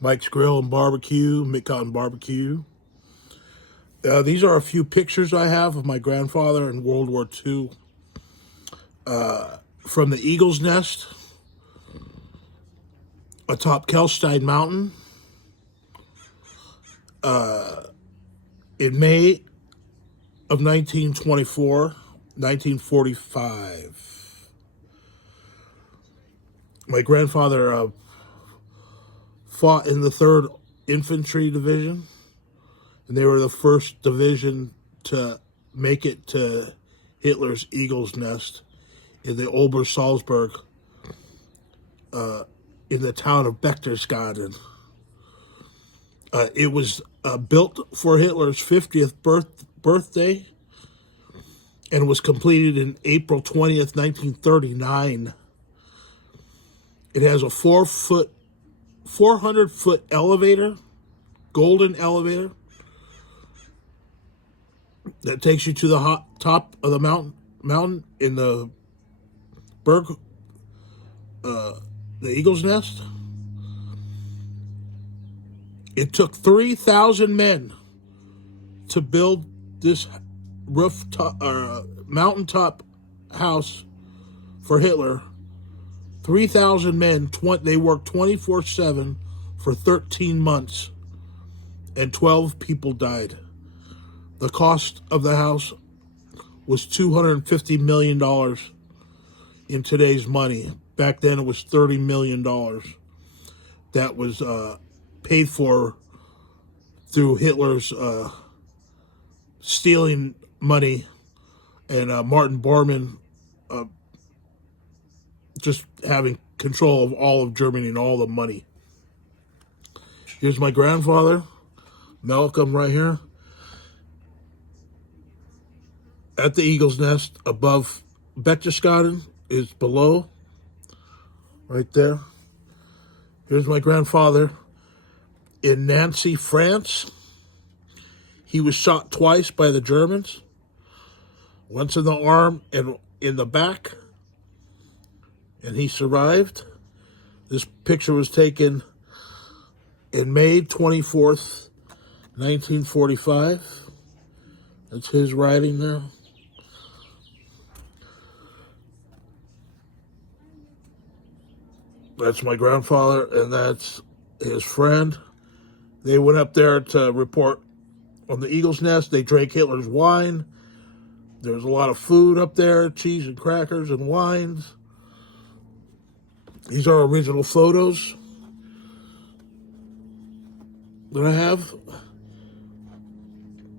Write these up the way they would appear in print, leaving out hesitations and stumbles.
Mike's Grill and Barbecue, Midcotton Barbecue. These are a few pictures I have of my grandfather in World War II. From the Eagle's Nest, atop Kelstein Mountain, in May of 1924, 1945. My grandfather fought in the 3rd Infantry Division, and they were the first division to make it to Hitler's Eagle's Nest in the Obersalzberg, in the town of Berchtesgaden. It was built for Hitler's 50th birthday and was completed in April 20th, 1939. It has a 400-foot elevator, golden elevator, that takes you to the top of the mountain in the the Eagle's Nest. It took 3,000 men to build this mountaintop house for Hitler. 3,000 men. They worked 24/7 for 13 months, and 12 people died. The cost of the house was $250 million in today's money. Back then, it was $30 million. That was paid for through Hitler's stealing money, and Martin Bormann just having control of all of Germany and all the money. Here's my grandfather, Malcolm, right here, at the Eagle's Nest. Above Berchtesgaden is below, right there. Here's my grandfather in Nancy, France. He was shot twice by the Germans, once in the arm and in the back, and he survived. This picture was taken in May 24th, 1945. That's his writing there. That's my grandfather, and that's his friend. They went up there to report on the Eagle's Nest. They drank Hitler's wine. There's a lot of food up there, cheese and crackers and wines. These are original photos that I have.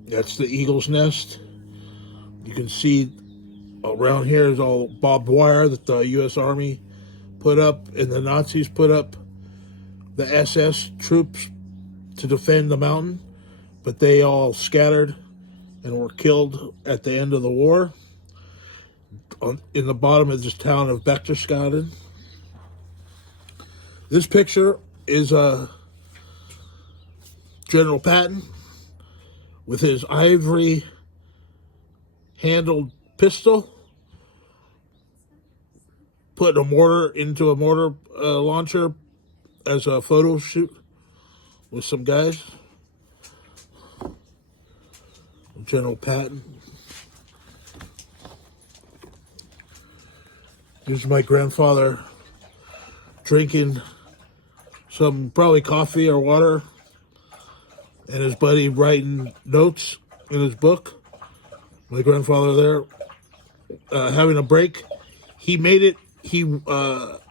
That's the Eagle's Nest. You can see around here is all barbed wire that the U.S. Army put up and the Nazis put up. The SS troops to defend the mountain, but they all scattered and were killed at the end of the war. In the bottom of this town of Berchtesgaden. This picture is General Patton with his ivory handled pistol, putting a mortar into a mortar launcher as a photo shoot with some guys. General Patton. Here's my grandfather drinking some probably coffee or water, and his buddy writing notes in his book. My grandfather there having a break. He made it. He was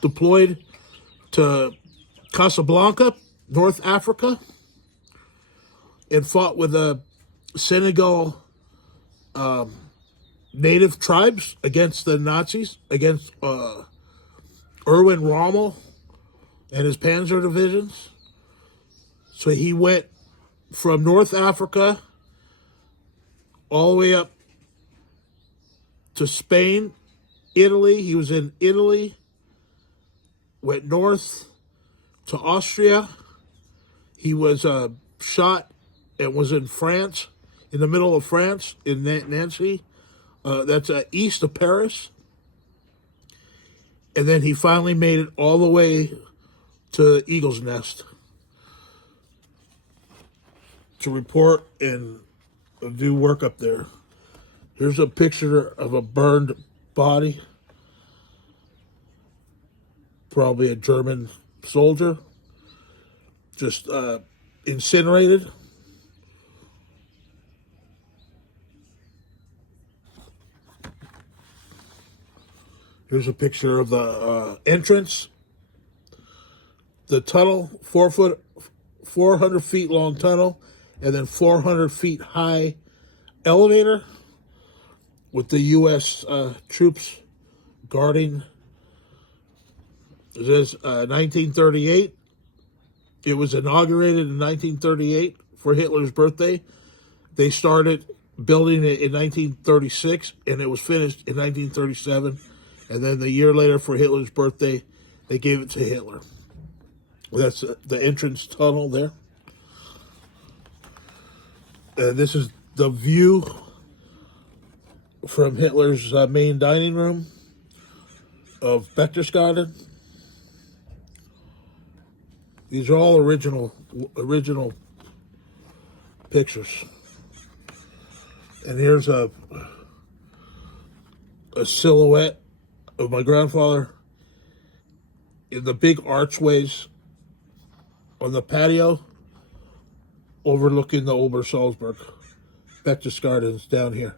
deployed to Casablanca, North Africa, and fought with the Senegal native tribes against the Nazis, against Erwin Rommel and his panzer divisions. So he went from North Africa all the way up to Spain, Italy. He was in Italy, went north to Austria. He was shot and was in France, in the middle of France, in Nancy. That's east of Paris. And then he finally made it all the way to Eagle's Nest to report and do work up there. Here's a picture of a burned body, probably a German soldier, just incinerated. Here's a picture of the entrance, the tunnel, 400 feet long tunnel, and then 400 feet high elevator with the U.S. Troops guarding. It says 1938. It was inaugurated in 1938 for Hitler's birthday. They started building it in 1936, and it was finished in 1937. And then the year later, for Hitler's birthday, they gave it to Hitler. That's the entrance tunnel there. And this is the view from Hitler's main dining room of Berchtesgaden. These are all original pictures. And here's a silhouette of my grandfather in the big archways on the patio overlooking the Obersalzberg. Berchtesgaden's down here.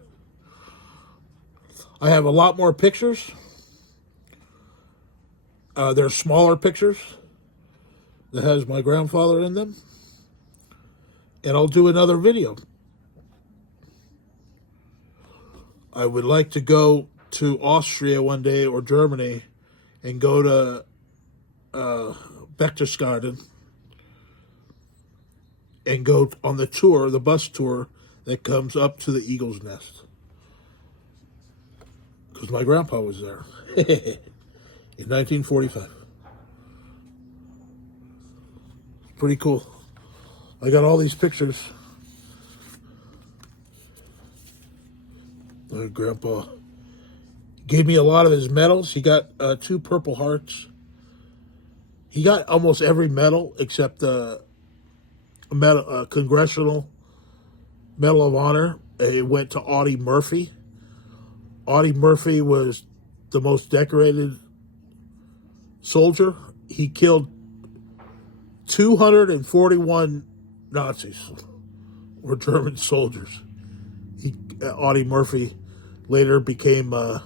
I have a lot more pictures. They're smaller pictures that has my grandfather in them. And I'll do another video. I would like to go to Austria one day or Germany and go to Berchtesgaden and go on the tour, the bus tour that comes up to the Eagle's Nest. Because my grandpa was there in 1945. Pretty cool. I got all these pictures. My grandpa gave me a lot of his medals. He got 2 Purple Hearts. He got almost every medal except the Congressional Medal of Honor. It went to Audie Murphy. Audie Murphy was the most decorated soldier. He killed 241 Nazis, or German soldiers. Audie Murphy later became the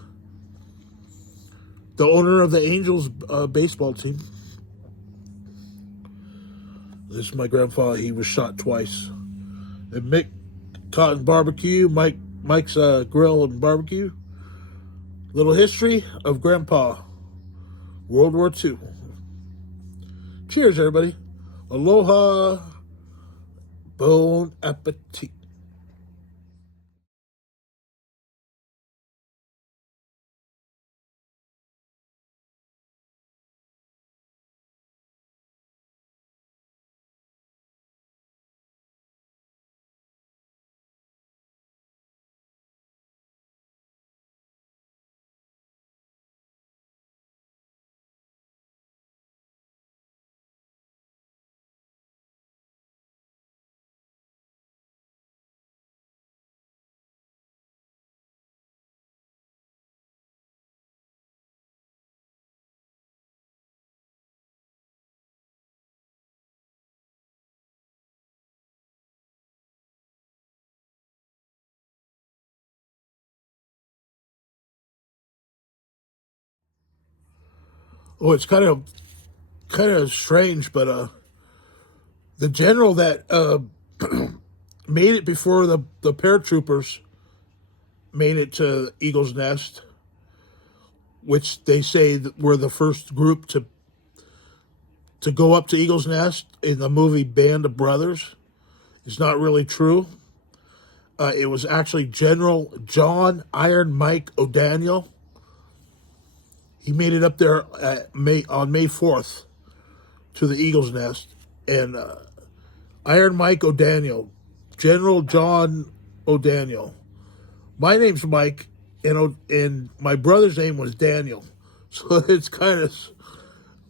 owner of the Angels baseball team. This is my grandfather. He was shot twice. And Mick Cotton Barbecue, Mike's Grill and Barbecue. Little history of Grandpa. World War II. Cheers, everybody. Aloha. Bon appetit. Oh, it's kind of strange, but the general that made it before the paratroopers made it to Eagle's Nest, which they say that were the first group to go up to Eagle's Nest in the movie Band of Brothers, is not really true. It was actually General John Iron Mike O'Daniel. He made it up there on May 4th to the Eagle's Nest. And Iron Mike O'Daniel, General John O'Daniel. My name's Mike, and my brother's name was Daniel. So it's kind of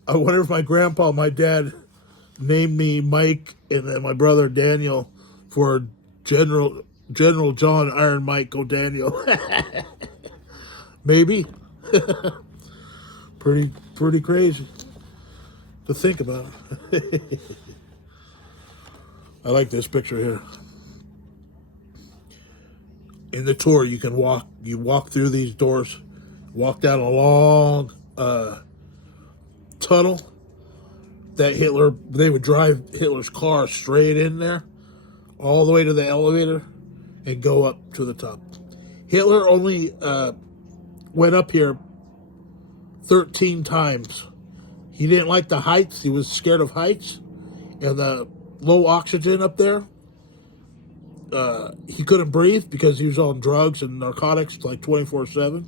I wonder if my grandpa, my dad, named me Mike, and then my brother Daniel for General John Iron Mike O'Daniel. Maybe. Pretty crazy to think about. I like this picture here. In the tour, you walk through these doors, walk down a long tunnel that they would drive Hitler's car straight in there, all the way to the elevator, and go up to the top. Hitler only went up here 13 times. He didn't like the heights. He was scared of heights and the low oxygen up there. He couldn't breathe because he was on drugs and narcotics like 24/7.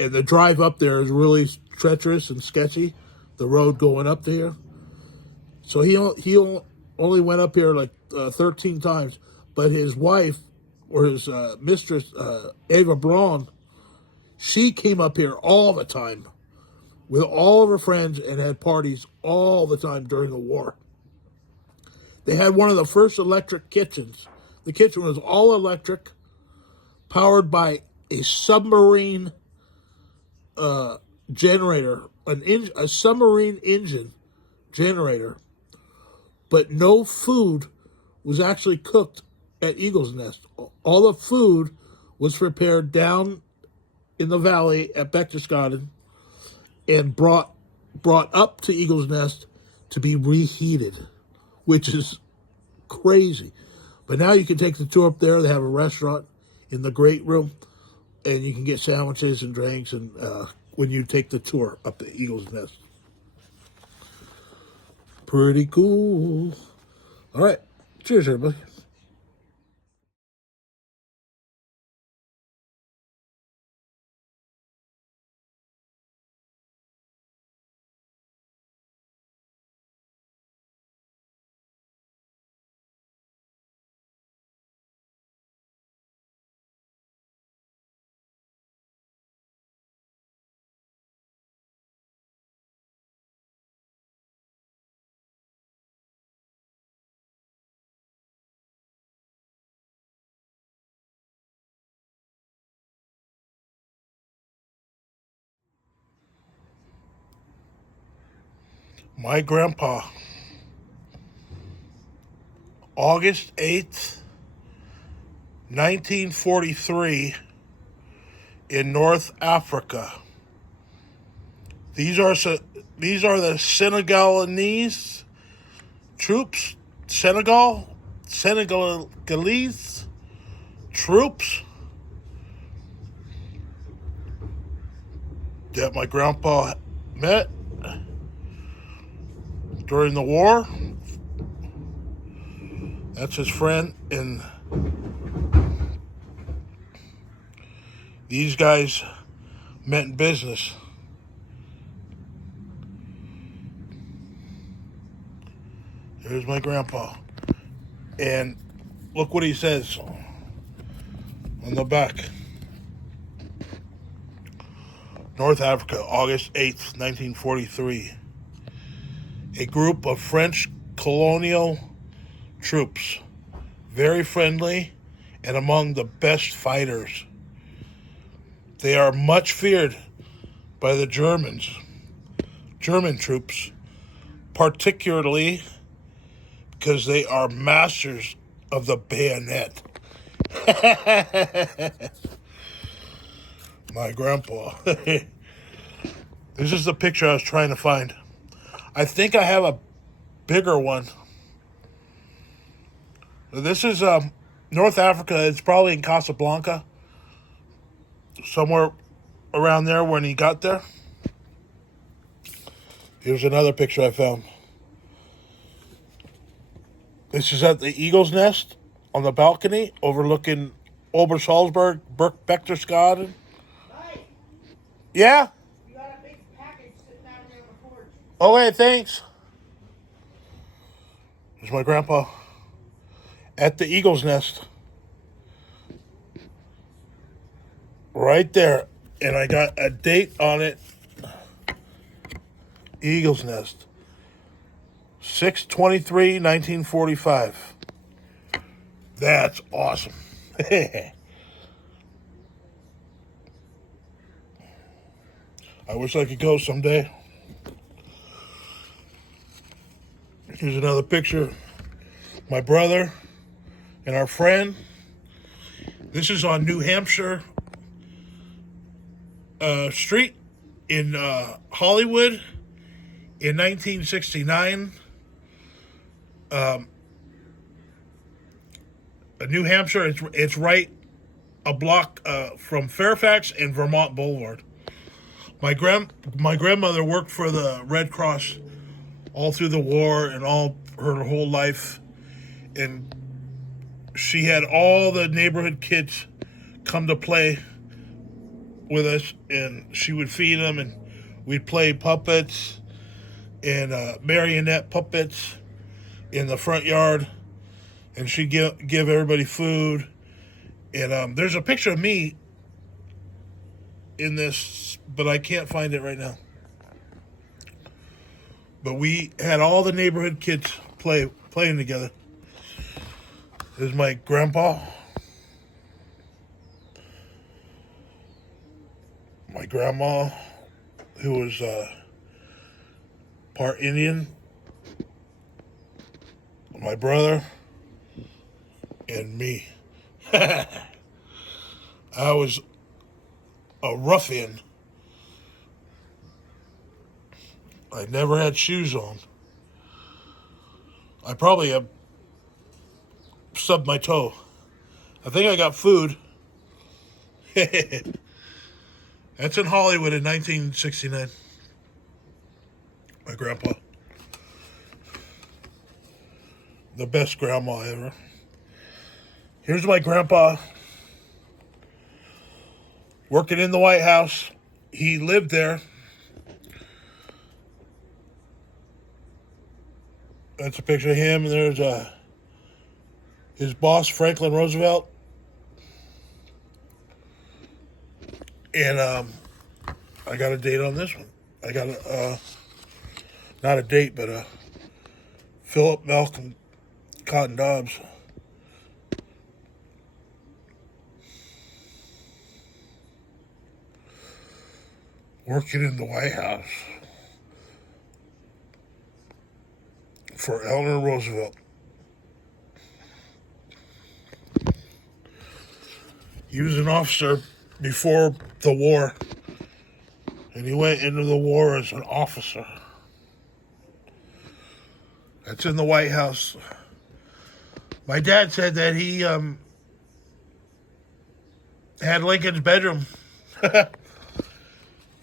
And the drive up there is really treacherous and sketchy, the road going up there. So he only went up here like 13 times. But his wife, or his mistress, Eva Braun, she came up here all the time with all of her friends and had parties all the time during the war. They had one of the first electric kitchens. The kitchen was all electric, powered by a submarine generator, a submarine engine generator. But no food was actually cooked at Eagle's Nest. All the food was prepared down in the valley at Berchtesgaden and brought up to Eagle's Nest to be reheated, which is crazy. But now you can take the tour up there. They have a restaurant in the great room, and you can get sandwiches and drinks and when you take the tour up to Eagle's Nest. Pretty cool. All right. Cheers, everybody. My grandpa, August 8th, 1943, in North Africa. These are the Senegalese troops. Senegalese troops that my grandpa met during the war. That's his friend, and these guys met in business. There's my grandpa. And look what he says on the back. North Africa, August 8th, 1943. A group of French colonial troops, very friendly and among the best fighters. They are much feared by the German troops, particularly because they are masters of the bayonet. My grandpa. This is the picture I was trying to find. I think I have a bigger one. This is North Africa. It's probably in Casablanca, somewhere around there when he got there. Here's another picture I found. This is at the Eagle's Nest on the balcony overlooking Obersalzberg, Berchtesgaden. Hi. Yeah? You got a big package sitting down there on the porch. Oh, wait, thanks. There's my grandpa at the Eagle's Nest. Right there. And I got a date on it. Eagle's Nest. 6/23/1945. That's awesome. I wish I could go someday. Here's another picture. My brother and our friend. This is on New Hampshire Street in Hollywood in 1969. New Hampshire, it's right a block from Fairfax and Vermont Boulevard. My grandmother worked for the Red Cross all through the war and all her whole life, and she had all the neighborhood kids come to play with us, and she would feed them, and we'd play puppets and marionette puppets in the front yard, and she'd give everybody food. And there's a picture of me in this, but I can't find it right now. But we had all the neighborhood kids playing together. This is my grandpa, my grandma, who was part Indian, my brother, and me. I was a ruffian. I never had shoes on. I probably have stubbed my toe. I think I got food. That's in Hollywood in 1969. My grandpa. The best grandma ever. Here's my grandpa working in the White House. He lived there. That's a picture of him, and there's his boss, Franklin Roosevelt. And I got a date on this one. I got not a date, but Philip Malcolm Cotton Dobbs. Working in the White House for Eleanor Roosevelt. He was an officer before the war, and he went into the war as an officer. That's in the White House. My dad said that he had Lincoln's bedroom.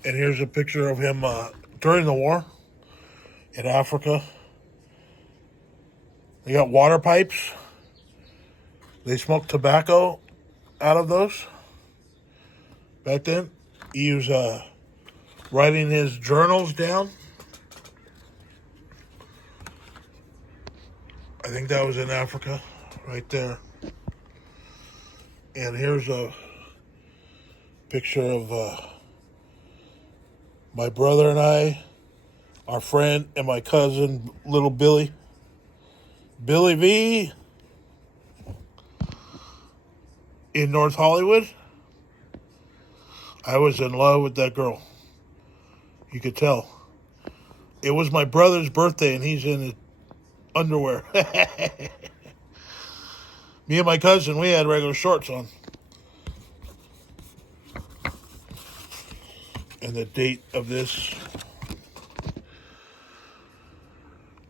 And here's a picture of him during the war in Africa. They got water pipes. They smoked tobacco out of those. Back then, he was writing his journals down. I think that was in Africa, right there. And here's a picture of my brother and I, our friend, and my cousin, little Billy. Billy V. In North Hollywood. I was in love with that girl. You could tell. It was my brother's birthday, and he's in his underwear. Me and my cousin, we had regular shorts on. And the date of this,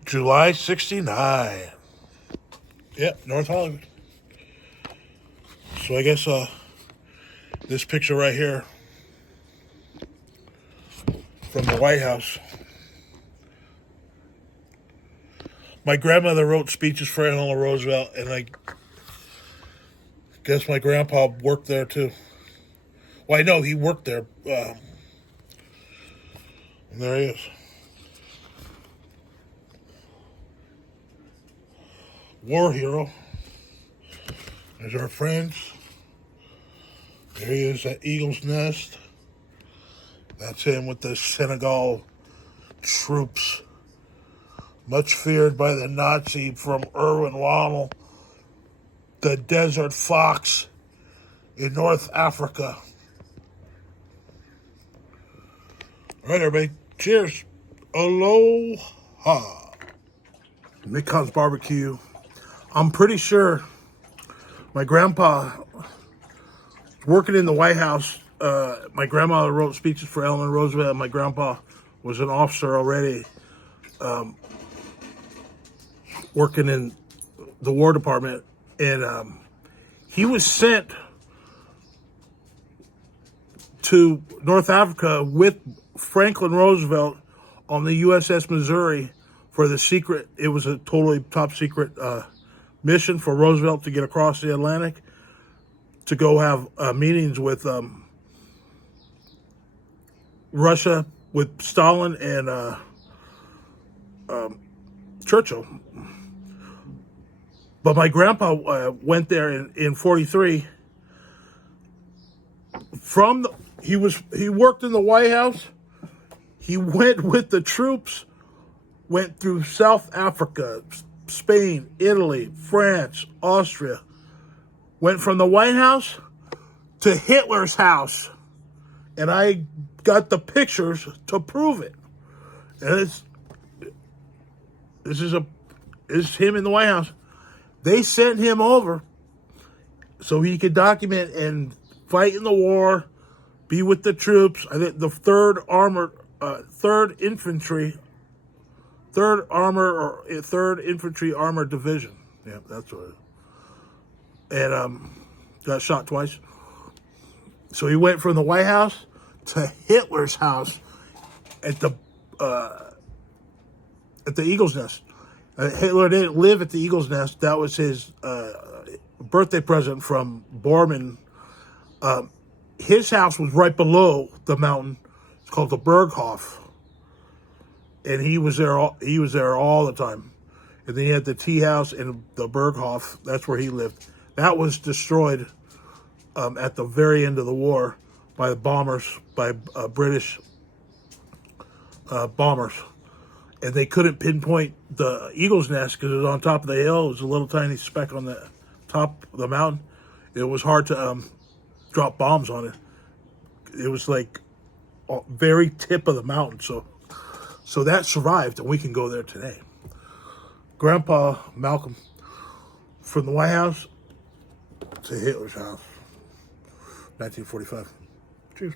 July 69. Yep, North Hollywood. So I guess this picture right here from the White House. My grandmother wrote speeches for Eleanor Roosevelt, and I guess my grandpa worked there too. Well, I know he worked there. And there he is. War hero. There's our friends. There he is at Eagle's Nest. That's him with the Senegal troops, much feared by the Nazi, from Erwin Rommel, the desert fox in North Africa. All right, everybody. Cheers. Aloha. Mick's Barbecue. I'm pretty sure my grandpa, working in the White House, my grandmother wrote speeches for Eleanor Roosevelt, and my grandpa was an officer already, working in the War Department. And he was sent to North Africa with Franklin Roosevelt on the USS Missouri for the secret. It was a totally top secret mission for Roosevelt to get across the Atlantic to go have meetings with Russia, with Stalin and Churchill. But my grandpa went there in 43. He worked in the White House. He went with the troops, went through South Africa, Spain, Italy, France, Austria. Went from the White House to Hitler's house. And I got the pictures to prove it. And this is him in the White House. They sent him over so he could document and fight in the war, be with the troops. I think the 3rd Infantry Armored Division. Yeah, that's what it is. And got shot twice. So he went from the White House to Hitler's house at the Eagle's Nest. Hitler didn't live at the Eagle's Nest. That was his birthday present from Bormann. His house was right below the mountain. It's called the Berghof, and he was there all the time. And then he had the tea house in the Berghof. That's where he lived. That was destroyed at the very end of the war by the bombers, by British bombers. And they couldn't pinpoint the Eagle's Nest because it was on top of the hill. It was a little tiny speck on the top of the mountain. It was hard to drop bombs on it. It was like very tip of the mountain. So that survived, and we can go there today. Grandpa Malcolm, from the White House to Hitler's house, 1945. Cheers.